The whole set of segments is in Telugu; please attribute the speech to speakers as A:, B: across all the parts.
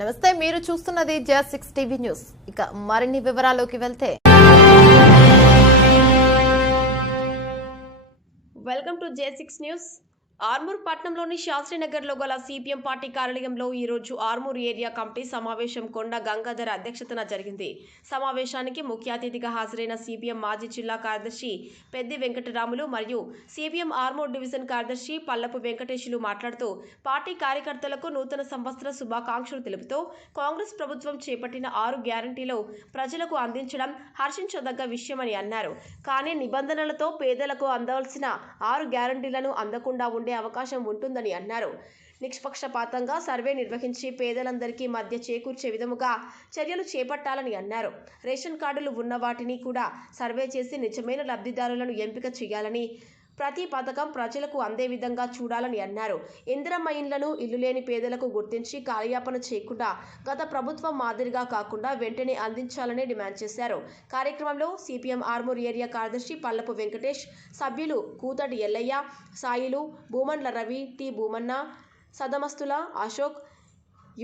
A: నమస్తే మీరు చూస్తున్నది జే సిక్స్ టీవీ న్యూస్. ఇక మరిన్ని వివరాల్లోకి వెళ్తే.
B: Welcome to J six news. Armoor పట్నంలోని శాస్త్రీనగర్లో గల సిపిఎం పార్టీ కార్యాలయంలో ఈ రోజు ఆర్మూర్ ఏరియా కమిటీ సమావేశం కొండ గంగాధర్ అధ్యక్షతన జరిగింది. సమావేశానికి ముఖ్య అతిథిగా హాజరైన సిపిఎం మాజీ జిల్లా కార్యదర్శి పెద్ది వెంకటరాములు మరియు సిపిఎం ఆర్మూర్ డివిజన్ కార్యదర్శి పల్లపు వెంకటేశులు మాట్లాడుతూ పార్టీ కార్యకర్తలకు నూతన సంవత్సర శుభాకాంక్షలు తెలుపుతూ కాంగ్రెస్ ప్రభుత్వం చేపట్టిన ఆరు గ్యారంటీలు ప్రజలకు అందించడం హర్షించదగ్గ విషయమని అన్నారు. కానీ నిబంధనలతో పేదలకు అందవలసిన ఆరు గ్యారంటీలను అందకుండా ఉండే అవకాశం ఉంటుందని అన్నారు. నిష్పక్షపాతంగా సర్వే నిర్వహించి పేదలందరికీ మధ్య చేకూర్చే విధముగా చర్యలు చేపట్టాలని అన్నారు. రేషన్ కార్డులు ఉన్న వాటిని కూడా సర్వే చేసి నిజమైన లబ్ధిదారులను ఎంపిక చేయాలని ప్రతి పథకం ప్రజలకు అందే విధంగా చూడాలని అన్నారు. ఇందిరమ్మ ఇండ్లను ఇల్లు లేని పేదలకు గుర్తించి కార్యాపన చేయకుండా గత ప్రభుత్వం మాదిరిగా కాకుండా వెంటనే అందించాలని డిమాండ్ చేశారు. కార్యక్రమంలో సిపిఎం ఆర్మూర్ ఏరియా కార్యదర్శి పల్లపు వెంకటేష్ సభ్యులు కూతటి ఎల్లయ్య సాయిలు భూమన్ల రవి టి భూమన్న సదమస్తుల అశోక్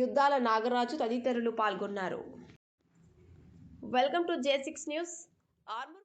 B: యుద్ధాల నాగరాజు తదితరులు పాల్గొన్నారు. Welcome to J six news Armoor